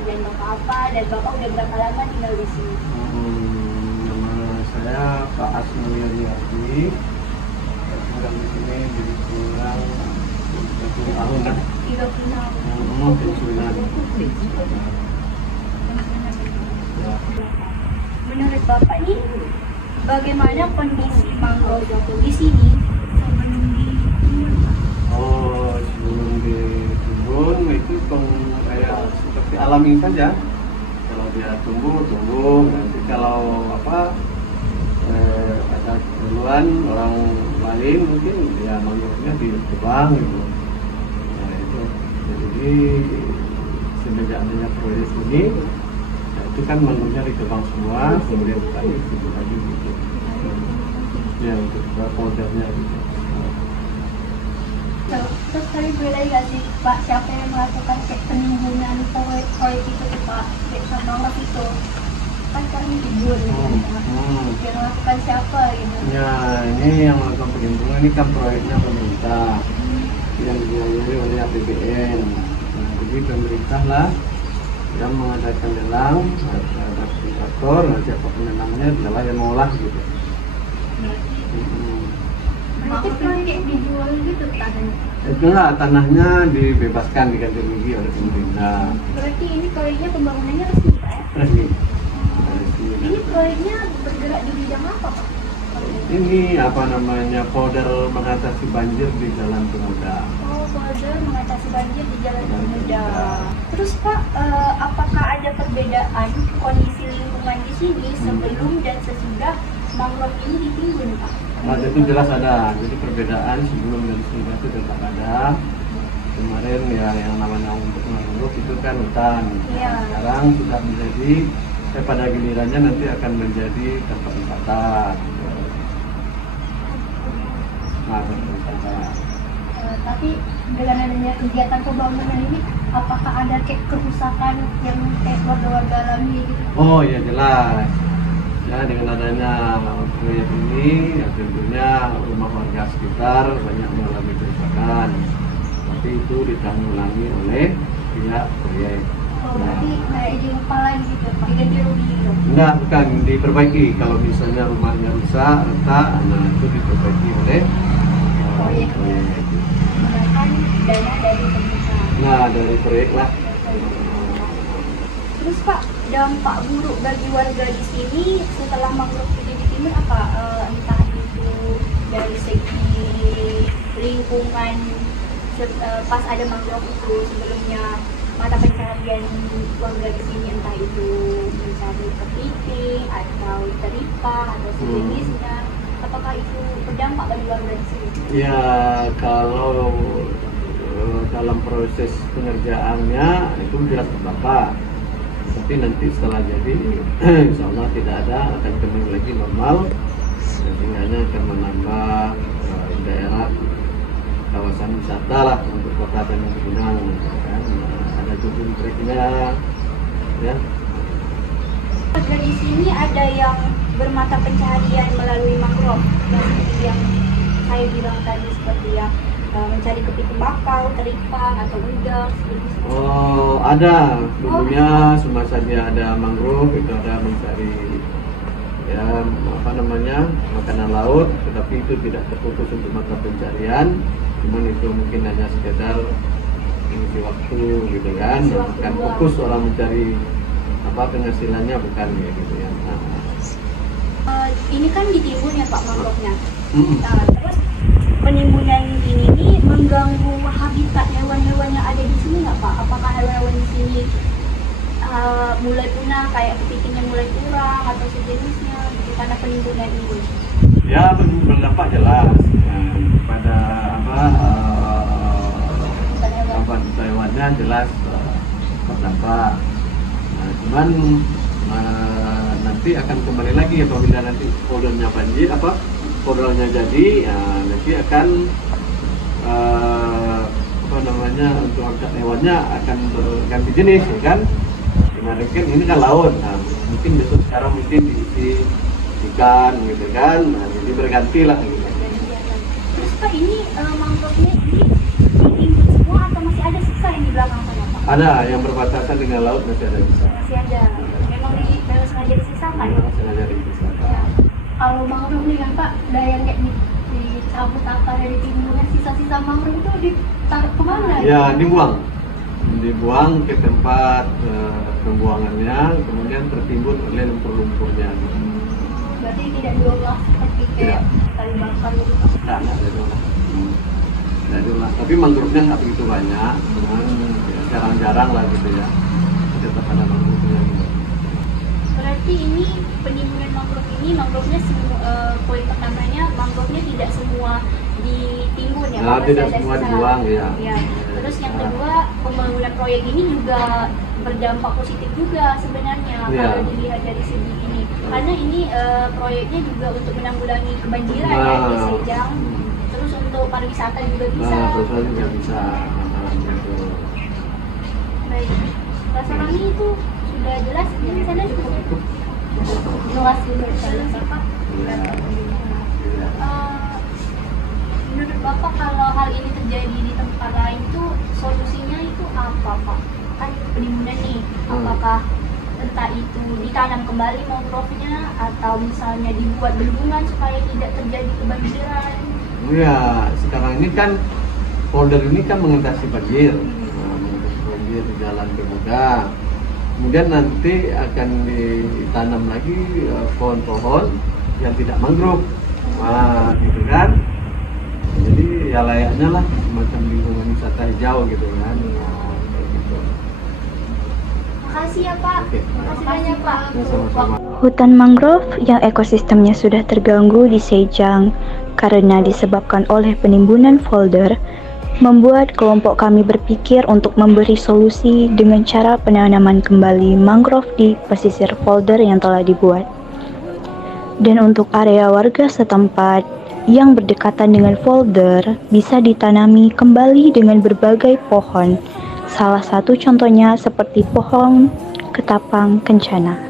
pekerjaan Bapak apa, dan Bapak udah berapa lama tinggal di sini? Nama saya Pak Asmi Yadi. Tinggal di sini jadi kurang 30 tahun kan? 30 tahun. Pensiunan. Ya. Menurut Bapak ini bagaimana kondisi mangrove di sini sebelum ditimbun, Pak? Oh, sebelum ditimbun itu kayak seperti alami saja. Kalau dia tumbuh, nanti kalau ada keperluan orang lain mungkin ya mangrove-nya ditebang gitu. Nah itu jadi semenjak adanya proyek ini, nah, itu kan mangrove-nya ditebang semua, kemudian kita tumbuh lagi gitu. Ya untuk poldernya gitu. Terus kali boleh nggak sih Pak, siapa yang melakukan penimbunan proyek itu Pak, desa mangrove itu? Kan kami timbun yang melakukan siapa gitu? Ya ini yang melakukan penimbunan ini kan proyeknya pemerintah yang dibiayai oleh APBN. Nah, jadi pemerintah lah yang mengadakan lelang, ada kontraktor, siapa penenangnya adalah yang mengolah gitu. Berarti proyek dijual gitu tanahnya? Itulah tanahnya dibebaskan diganti rugi oleh pemerintah. Berarti ini proyeknya pembangunannya resmi Pak ya? Resmi. Ini proyeknya bergerak di bidang apa Pak? Ini apa namanya, polder mengatasi banjir di Jalan Pemuda. Oh, polder mengatasi banjir di Jalan Pemuda. Terus Pak, apakah ada perbedaan kondisi lingkungan di sini sebelum dan sesudah mangrove ini ditimbun Pak? Nah, itu jelas ada. Jadi perbedaan sebelum dan sesudah itu tetap ada. Kemarin ya yang namanya untuk mangrove itu kan hutan. Iya. Sekarang sudah menjadi pada gilirannya nanti akan menjadi tempat wisata. Nah, tempat wisata. Tapi dengan adanya kegiatan pembangunan ini, apakah ada kayak kerusakan yang kayak warga-warga alami gitu? Oh ya jelas. Ya dengan adanya proyek ini, ya tentunya rumah warga sekitar banyak mengalami kerusakan. Tapi itu ditanggulangi oleh pihak proyek. Oh, berarti kayak diupalan gitu, Pak? Diganti rugi gitu? Enggak, bukan diperbaiki. Kalau misalnya rumahnya rusak, retak, nah itu diperbaiki oleh Proyek. proyek. Menggunakan dana dari pemerintah. Nah dari proyek lah. Terus Pak, dampak buruk bagi warga di sini setelah mangrove itu ditimbun apa? Entah itu dari segi lingkungan pas ada mangrove itu, sebelumnya mata pencarian warga di sini entah itu mencari kepiting atau teripang atau sejenisnya, apakah itu berdampak bagi warga di sini? Ya kalau dalam proses pengerjaannya itu jelas berdampak. Tapi nanti setelah jadi, insya Allah tidak ada, akan kembali lagi normal. Sehingga akan menambah daerah kawasan wisata lah untuk kota Tanjung Pinang. Kan? Ada jogging tracknya, ya. Warga di sini ada yang bermata pencaharian melalui mangrove, yang saya bilang tadi seperti yang mencari kepiting bakau, teripang atau udang. Oh ada, dulunya semasa dia ada mangrove itu ada mencari ya apa namanya makanan laut, tetapi itu tidak terputus untuk mata pencarian, cuman itu mungkin hanya sekedar mengisi waktu gitu kan, bukan fokus orang mencari apa penghasilannya, bukan ya gitu ya. Ini kan ditimbun ya Pak mangrove-nya. Terus penimbunan ini nih mengganggu habitat hewan-hewan yang ada di sini nggak Pak? Apakah hewan-hewan di sini mulai punah, kayak kepitingnya mulai kurang atau sejenisnya gitu, karena penimbunan ini? Ya berdampak jelas pada hewannya jelas berdampak. Nah, cuman nanti akan kembali lagi apabila nanti poldernya banjir poldernya jadi, ya, nanti akan untuk habitat hewannya akan berganti jenis, ya kan? Kemarin kan ini kan laut, nah, mungkin besok sekarang mungkin diisi ikan gitu kan, nah, jadi berganti lah gitu. Terus Pak, ini mangrove-nya ini ditimbun semua atau masih ada sisa yang di belakang sana Pak? Ada yang berbatasan dengan laut masih ada bisa. Masih ada. Memang sengaja disisakan. Memang sengaja dipisahkan. Kalau mangrove nih kan Pak, ada yang kayak dicabut apa dari timbunan sisa-sisa mangrove itu ditaruh kemana? Ya, dibuang ke tempat pembuangannya, kemudian tertimbun oleh lumpur-lumpurnya. Berarti tidak diolah seperti kayak kali bakar gitu Pak? Nggak ada diolah. Nggak diolah. Tapi mangrove-nya nggak begitu banyak, cuman ya, jarang-jarang lah gitu ya. Tetap ada mangrove-nya. Berarti ini penimbunan mangrove-nya poin pertamanya mangrove-nya tidak semua ditimbun ya? Nah, Masih tidak ada semua sisa. dibuang ya. Ya. Terus yang kedua, pembangunan proyek ini juga berdampak positif juga sebenarnya Ya. kalau dilihat dari segi ini. Karena ini proyeknya juga untuk menanggulangi kebanjiran ya di Sejang. Terus untuk pariwisata juga bisa. Pariwisata juga bisa. Gitu. Baik. Pak Sarani itu sudah jelas ya di sana juga. Jelas juga Pak. Iya. Iya. Menurut Bapak kalau hal ini terjadi di tempat lain itu solusinya itu apa Pak? Kan penimbunan nih, apakah entah itu ditanam kembali mangrove-nya atau misalnya dibuat bendungan supaya tidak terjadi kebanjiran? Ya, sekarang ini kan folder ini kan mengatasi banjir, mengatasi banjir di Jalan Pemuda. Kemudian nanti akan ditanam lagi pohon-pohon yang tidak mangrove, gitu kan. Jadi ya layaknya lah semacam lingkungan wisata hijau gitu kan. Gitu. Makasih ya Pak. Oke. Makasih banyak Pak. Ya, sama-sama. Hutan mangrove yang ekosistemnya sudah terganggu di Sejang karena disebabkan oleh penimbunan folder membuat kelompok kami berpikir untuk memberi solusi dengan cara penanaman kembali mangrove di pesisir folder yang telah dibuat. Dan untuk area warga setempat yang berdekatan dengan folder bisa ditanami kembali dengan berbagai pohon. Salah satu contohnya seperti pohon ketapang kencana.